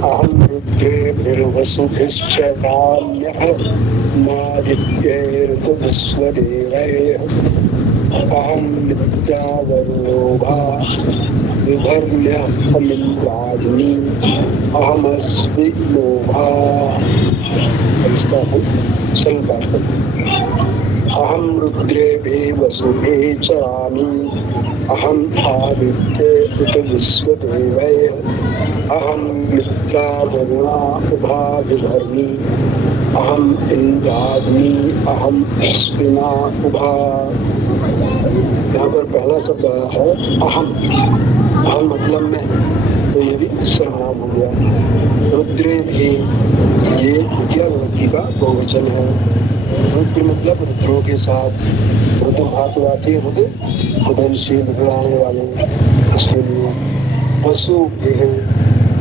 अहं रुद्रेभिर्वसुभिश्च नाम्यः नादित्यैर्तुविश्वदेवैः अहं नित्यावरुणो भा विभर्म्यहमिन्द्राग्नि अहमस्मि लोभा। अहं रुद्रेभि वसुभि चरामि अहं आदित्ये उत विश्वदेवैः अहं मित्रा वरुणा उभा विभर्मि अहम इंद्राग्नि अहम अश्विना उभा। यहाँ पर पहला शब्द आया है अहम। अहम मतलब मैं, तो ये भी सर्वनाम हो गया। रुद्रे भी ये द्वितीय विभक्ति का बहुवचन है। रुद्र मतलब रुद्रों के साथ, रुद्र धातु आती है रुद्र रुदनशील रुलाने वाले, इसके लिए वसु भी है,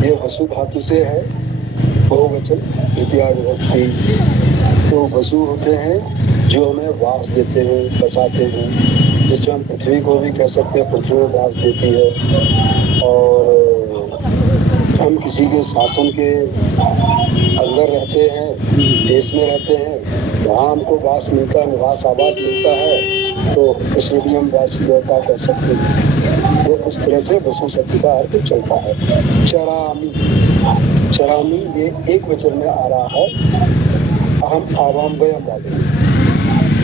ये वसु धातु से है बहुवचन द्वितीय विभक्ति। तो वसु होते हैं जो हमें वास देते हैं, बसाते हैं, जिससे हम पृथ्वी को भी कह सकते हैं पृथ्वी में वास देती है। और हम किसी के शासन के अंदर रहते हैं, देश में रहते हैं, वहाँ हमको वास मिलता है, निवास आबाद मिलता है, तो इसमें भी हम वासी देवता कर सकते हैं। तो उस तरह से वसु शब्द का अर्थ चलता है। चरामी, चरामी ये एक वचन में आ रहा है। अहम आवाम वयम वाले,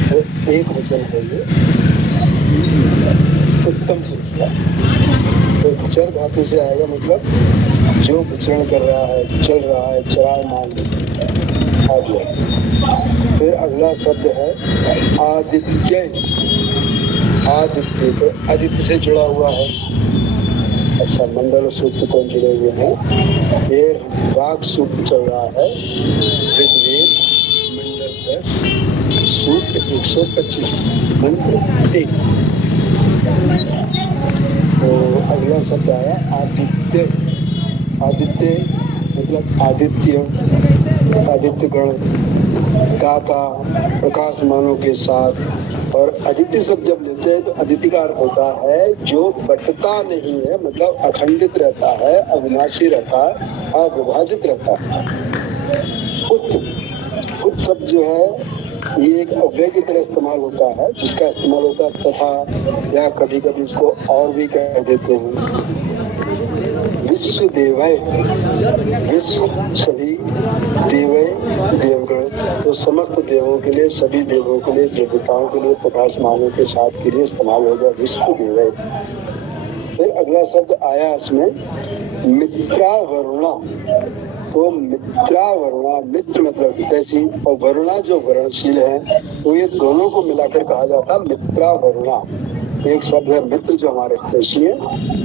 तो एक वचन है ये, उत्तम सूचना। तो चर धातु से आएगा, मतलब जो विचरण कर रहा है, चल रहा है, चरायमान आ गया। फिर अगला शब्द है आदित्य। आदित्य तो आदित्य से जुड़ा हुआ है। अच्छा, मंडल सूत्र कौन जुड़े हुए हैं? ये राग सूत्र चल रहा है, ऋग्वेद मंडल 10 सूत्र 125 मंत्र 1। तो अगला शब्द आया आदित्य। आदित्य मतलब आदित्य, आदित्य गण, दाता, प्रकाशमानों के साथ। और अदिति शब्द जब लेते हैं तो अदिति का अर्थ होता है जो बटता नहीं है, मतलब अखंडित रहता है, अविनाशी रहता है, अविभाजित रहता है। उत शब्द जो है ये एक अव्यय की तरह इस्तेमाल होता है, जिसका इस्तेमाल होता है तथा, या कभी कभी इसको और भी कह देते हैं। विश्व देवय, विश्व सभी, देवय देवगण, तो समस्त देवों के लिए, सभी देवों के लिए, देवताओं के लिए, प्रकाशमानों के साथ के लिए इस्तेमाल होगा विश्व देवय। फिर अगला शब्द आया इसमें मित्रा वरुणा। तो मित्रा वरुणा, मित्र मतलब हितैषी, और वरुणा जो वर्णशील है, तो ये दोनों को मिलाकर कहा जाता है मित्रा वरुणा। एक शब्द है मित्र जो हमारे हितैषी है,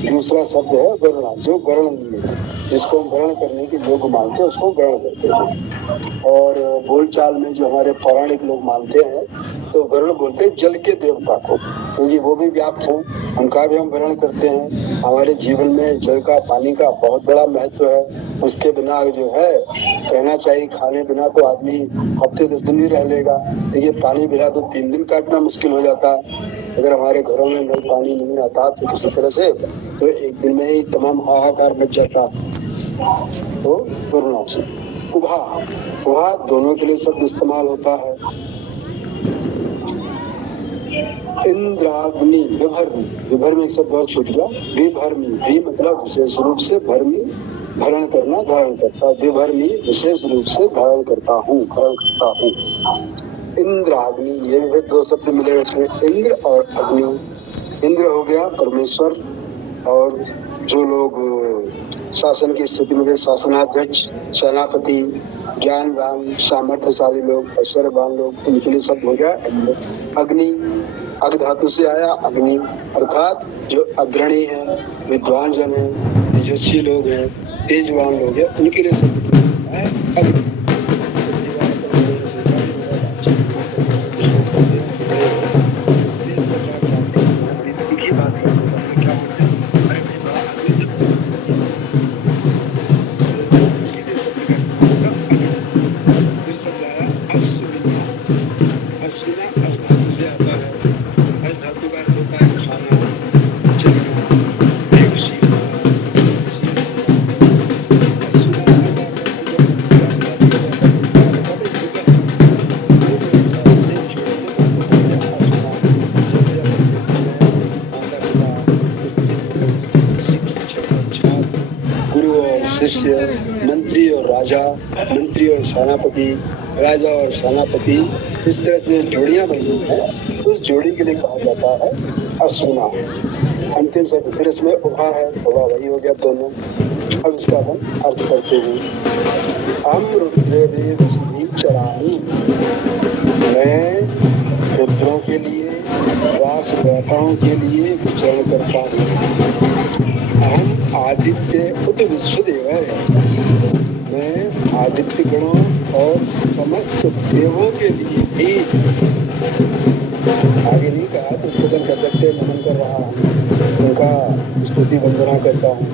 दूसरा शब्द है वरुणा जो वर्णनीय है, जिसको हम ग्रहण करने के योग्य मानते हैं, उसको ग्रहण करते हैं। और बोलचाल में जो हमारे पौराणिक लोग मानते हैं, तो वरुण बोलते हैं जल के देवता को, क्योंकि वो भी व्याप्त हैं, उनका भी हम ग्रहण करते हैं। हमारे जीवन में जल का, पानी का बहुत बड़ा महत्व है। उसके बिना जो है कहना चाहिए, खाने बिना तो आदमी हफ्ते 10 दिन ही रह लेगा, तो ये पानी बिना तो 3 दिन काटना मुश्किल हो जाता है। अगर हमारे घरों में नल पानी नहीं आता तो किसी तरह से, तो एक दिन में ही तमाम हाहाकार मच जाता। तो वरुणा से उभा, उभा दोनों के लिए शब्द इस्तेमाल होता है। इंद्राग्नि, विभर्मी, विभर्मी एक शब्द बहुत छूट गया। विभर्मी, भी मतलब विशेष रूप से, भर्मी भरण करना, धारण करता। विभर्मी विशेष रूप से धारण करता हूँ, धारण करता हूँ। इंद्राग्नि, ये भी 2 शब्द मिले इसमें, इंद्र और अग्नि। इंद्र हो गया परमेश्वर, और जो लोग शासन की स्थिति में, शासनाध्यक्ष, सेनापति, ज्ञानवान, सामर्थ्यशाली लोग, ऐश्वर्यवान लोग, उनके लिए शब्द हो गया इंद्र। अग्नि, अग्नि धातु से आया अग्नि, अर्थात जो अग्रणी है, विद्वान जन है, तेजस्वी लोग हैं, तेजवान लोग हैं, उनके लिए शब्द है अग्नि। शिष्य, मंत्री और राजा, मंत्री और सेनापति, राजा और सेनापति, इस तरह से जोड़ियां बनी हैं। उस जोड़ी के लिए कहा जाता है असुना। अंतिम शब्द फिर इसमें उभा है, उभा वही हो गया दोनों। अब इसका हम अर्थ करते हैं। हम रुद्रे चरामी, मैं रुद्रों के लिए, राजगाताओं के लिए विचरण करता हूँ। हम आदित्य उत विश्वदेव, मैं आदित्य गणों और समस्त देवों के लिए भी, आगे नहीं कहा तो स्तुति कर सकते, नमन कर रहा हूँ, उनका स्तुति वंदना करता हूँ।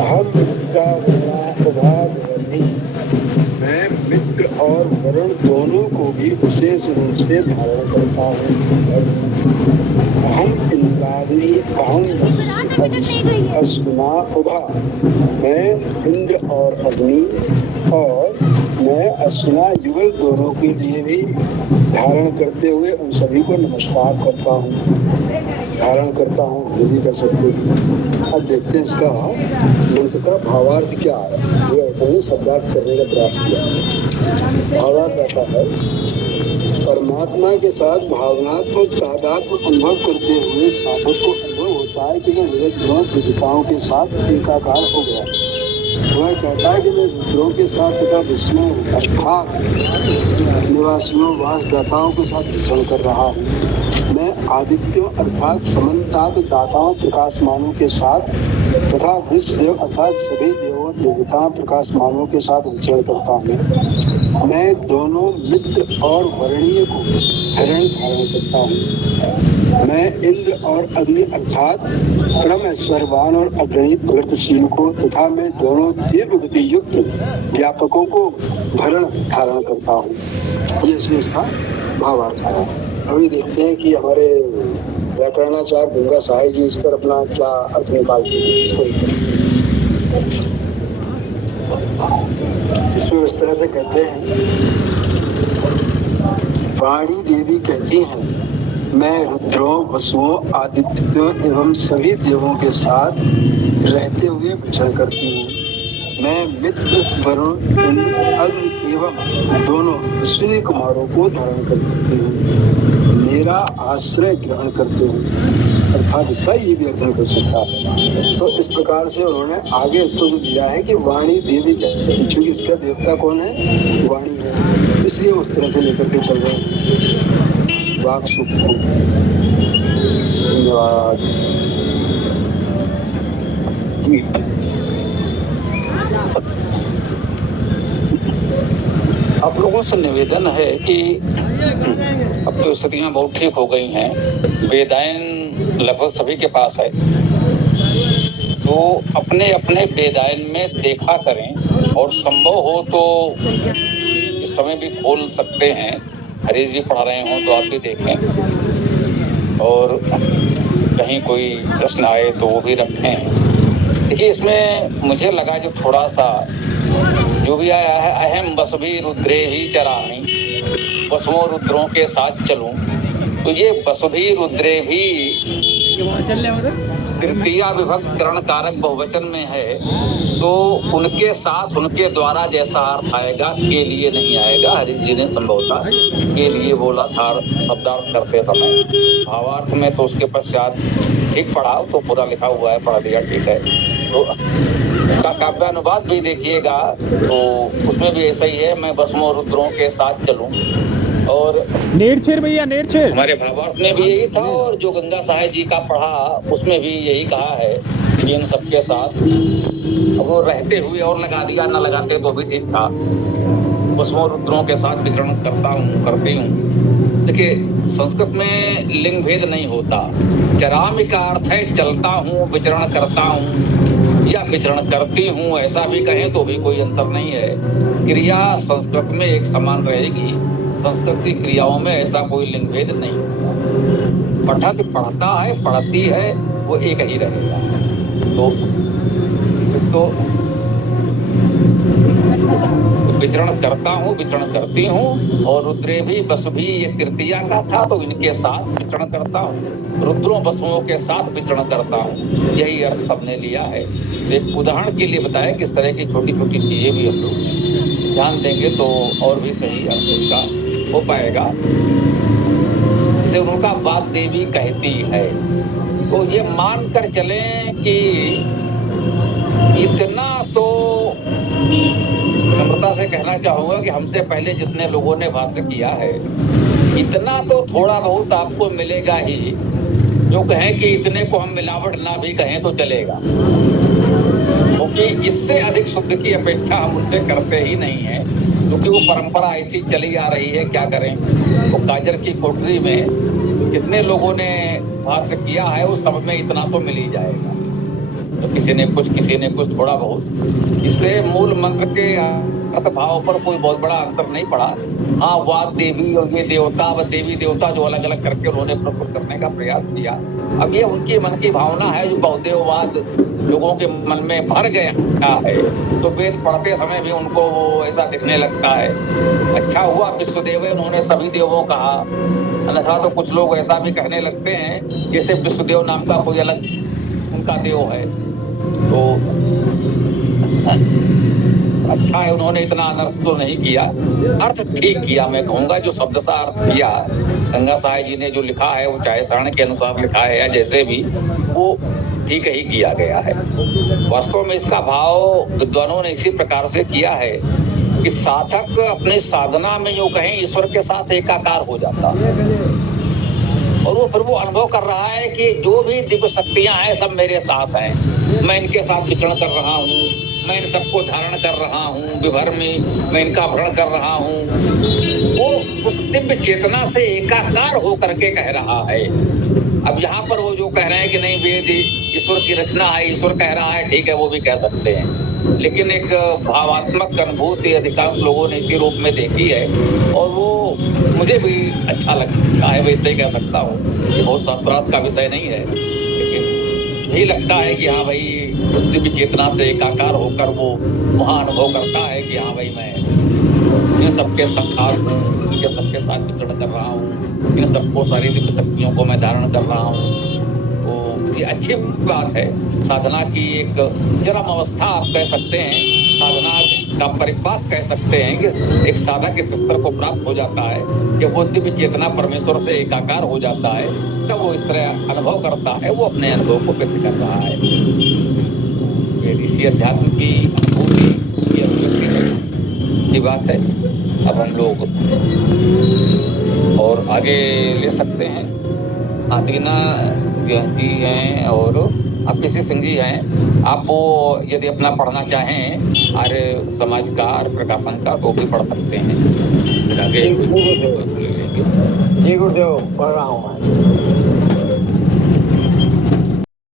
हम उसका मैं मित्र और वरुण दोनों को भी विशेष रूप से धारण करता हूँ। हम इंद्राग्नि अश्विना उभा, मैं इंद्र और अग्नि और मैं अश्विना युगल दोनों के लिए भी धारण करते हुए उन सभी को नमस्कार करता हूँ, धारण करता हूँ, ये भी कर सकते हैं। अब देखते हैं इसका मंत्र का भावार्थ क्या है। ये अपने शब्दार्थ करने का प्रयास किया। भावार्थ ऐसा है, परमात्मा के साथ भावनात्मक तादात्म्य अनुभव करते हुए साधक को अनुभव होता है कि मैं विविधताओं के साथ एकाकार हो गया। वह कहता है कि मैं दूसरों के साथ तथा विष्णु अर्थात निवासियों वासदाताओं के साथ विचरण कर रहा हूँ। मैं आदित्यों अर्थात समन्तात दाताओं प्रकाशमानों के साथ तथा विश्वदेव अर्थात सभी देवों देवताओं प्रकाशमानों के साथ विचरण करता हूँ। मैं दोनों मित्र और वर्णीय को हरण धारण करता हूँ। मैं इंद्र और अग्नि अर्थात क्रम ऐश्वर्यवान और अग्रणित प्रगतिशील को तथा मैं दोनों दीर्घगति युक्त व्यापकों को भरण धारण करता हूँ। ये इसका भावार्थ है। अभी देखते हैं कि हमारे व्याकरणाचार्य गंगा साहिब जी इस पर अपना क्या अर्थ निकालते हैं। इसमें इस तरह से कहते हैं, वाणी देवी कहती हैं, मैं रुद्रों वसुओं आदित्यों एवं सभी देवों के साथ रहते हुए विचरण करती हूँ। मैं मित्र वरुण अग्नि एवं दोनों अश्विनी कुमारों को धारण कर सकती हूँ। मेरा आश्रय ग्रहण करते हैं अर्थात इसका ये भी अध्ययन कर सकता है। तो इस प्रकार से उन्होंने आगे इसको जो दिया है कि वाणी देवी कहते हैं, क्योंकि इसका देवता कौन है? वाणी है, इसलिए उस तरह से लेकर के चल रहे हैं। वाक सुख। धन्यवाद। आप लोगों से निवेदन है कि अब तो स्थितियाँ बहुत ठीक हो गई हैं, वेदायन लगभग सभी के पास है, तो अपने अपने वेदायन में देखा करें और संभव हो तो इस समय भी खोल सकते हैं। हरीश जी पढ़ा रहे हों तो आप भी देखें और कहीं कोई प्रश्न आए तो वो भी रखें। देखिए, इसमें मुझे लगा जो थोड़ा सा जो भी आया है, अहम वसुभी रुद्रे ही चरामी, वसुओं रुद्रों के साथ चलूं, तो ये वसुभी रुद्रे भी तृतीया विभक्त करण कारक बहुवचन में है, तो उनके साथ उनके द्वारा जैसा अर्थ आएगा के लिए नहीं आएगा। हरीश जी ने संभवतः के लिए बोला था शब्दार्थ करते समय, भावार्थ में तो उसके पश्चात ठीक पढ़ा तो पूरा लिखा हुआ है, पढ़ा दिया, ठीक है। तो इसका काव्यानुवाद भी देखिएगा तो उसमें भी ऐसा ही है, मैं वसुओं रुद्रों के साथ चलूं। और नेड़छेर भैया, नेड़छेर हमारे भावार्थ में भी यही था और जो गंगा साहिब जी का पढ़ा उसमें भी यही कहा है कि इन सबके साथ वो रहते हुए और लगा दिया, न लगाते तो भी ठीक था। वसुओं रुद्रों के साथ विचरण करता हूँ, करती हूँ। देखिए, संस्कृत में लिंग भेद नहीं होता। चरामी का अर्थ है चलता हूँ, विचरण करता हूँ या विचरण करती हूँ, ऐसा भी कहें तो भी कोई अंतर नहीं है। क्रिया संस्कृत में एक समान रहेगी, संस्कृति क्रियाओं में ऐसा कोई लिंग भेद नहीं होता। पठत पढ़ता है, पढ़ती है, वो एक ही रहेगा। तो विचरण करता हूँ, विचरण करती हूँ। और रुद्रे भी बसु भी, ये तृतीया का था, तो इनके साथ विचरण करता हूँ। रुद्रों बसुओं के साथ विचरण करता हूँ, यही अर्थ सबने लिया है। एक उदाहरण के लिए बताया कि इस तरह की छोटी छोटी चीजें भी हम लोग ध्यान देंगे तो और भी सही अर्थ इसका हो पाएगा। इसे उनका वाग देवी कहती है। तो ये मान कर चलें कि इतना तो नम्रता से कहना चाहूंगा कि हमसे पहले जितने लोगों ने भाष्य किया है, इतना तो थोड़ा बहुत आपको मिलेगा ही। जो कहें कि इतने को हम मिलावट ना भी कहें तो चलेगा, क्योंकि इससे अधिक शुद्ध की अपेक्षा हम उनसे करते ही नहीं है, क्योंकि वो परंपरा ऐसी चली आ रही है। क्या करें, तो काजर की कोठरी में कितने लोगों ने भाष्य किया है, उस सब में इतना तो मिल ही जाएगा। तो किसी ने कुछ थोड़ा बहुत। इससे मूल मंत्र के अर्थ भाव पर कोई बहुत बड़ा अंतर नहीं पड़ा। हाँ, वाद देवी और ये देवता व देवी देवता जो अलग अलग करके उन्होंने प्रस्तुत करने का प्रयास किया। अब ये उनकी मन की भावना है, जो बहुदेववाद लोगों के मन में भर गया है, तो वेद पढ़ते समय भी उनको वो ऐसा दिखने लगता है। अच्छा हुआ विश्वदेव उन्होंने सभी देवों कहा, अन्यथा तो कुछ लोग ऐसा भी कहने लगते हैं जैसे विश्वदेव नाम का कोई अलग उनका देव है। तो अच्छा है उन्होंने इतना अनर्थ तो नहीं किया, अर्थ ठीक किया मैं कहूंगा। जो शब्द सा अर्थ किया गंगा साहब जी ने जो लिखा है, वो चाहे शरण के अनुसार लिखा है या जैसे भी, वो ठीक ही किया गया है। वास्तव में इसका भाव विद्वानों ने इसी प्रकार से किया है कि साधक अपनी साधना में जो कहें ईश्वर के साथ एकाकार हो जाता है, और वो फिर वो अनुभव कर रहा है कि जो भी दिव्य शक्तियां हैं सब मेरे साथ हैं, मैं इनके साथ विचरण कर रहा हूँ, मैं इन सबको धारण कर रहा हूँ, विभर में मैं इनका भरण कर रहा हूँ। वो उस दिव्य चेतना से एकाकार हो करके कह रहा है। अब यहाँ पर वो जो कह रहे हैं कि नहीं वेद ईश्वर की रचना है, ईश्वर कह रहा है, ठीक है, वो भी कह सकते हैं, लेकिन एक भावात्मक अनुभूति अधिकांश लोगों ने इसी रूप में देखी है, और वो मुझे भी अच्छा लगता है, वैसे ही कह सकता हूँ। ये बहुत शास्त्रार्थ का विषय नहीं है, लेकिन यही लगता है कि हाँ भाई उस दिव्य चेतना से एकाकार होकर वो वहाँ अनुभव करता है कि हाँ भाई मैं इन सबके साथ हूँ, इनके सबके साथ विचरण कर रहा हूँ, इन सबको सारी दिव्य शक्तियों को मैं धारण कर रहा हूँ। तो ये अच्छी बात है। साधना की एक चरम अवस्था आप कह सकते हैं, साधना का परिपाक कह सकते हैं कि एक साधक इस स्तर को प्राप्त हो जाता है कि वो दिव्य चेतना परमेश्वर से एकाकार हो जाता है, तब वो इस तरह अनुभव करता है, वो अपने अनुभव को व्यक्त कर रहा है। इसी अध्यात्म की अनुभूति बात है। अब हम लोग और आगे ले सकते हैं। दीना जी हैं और पीसी सिंह जी हैं। आप वो यदि अपना पढ़ना चाहें आर्य समाज का, आर्य प्रकाशन का, तो भी पढ़ सकते हैं। आगे जी गुरुदेव, पढ़ रहा हूँ।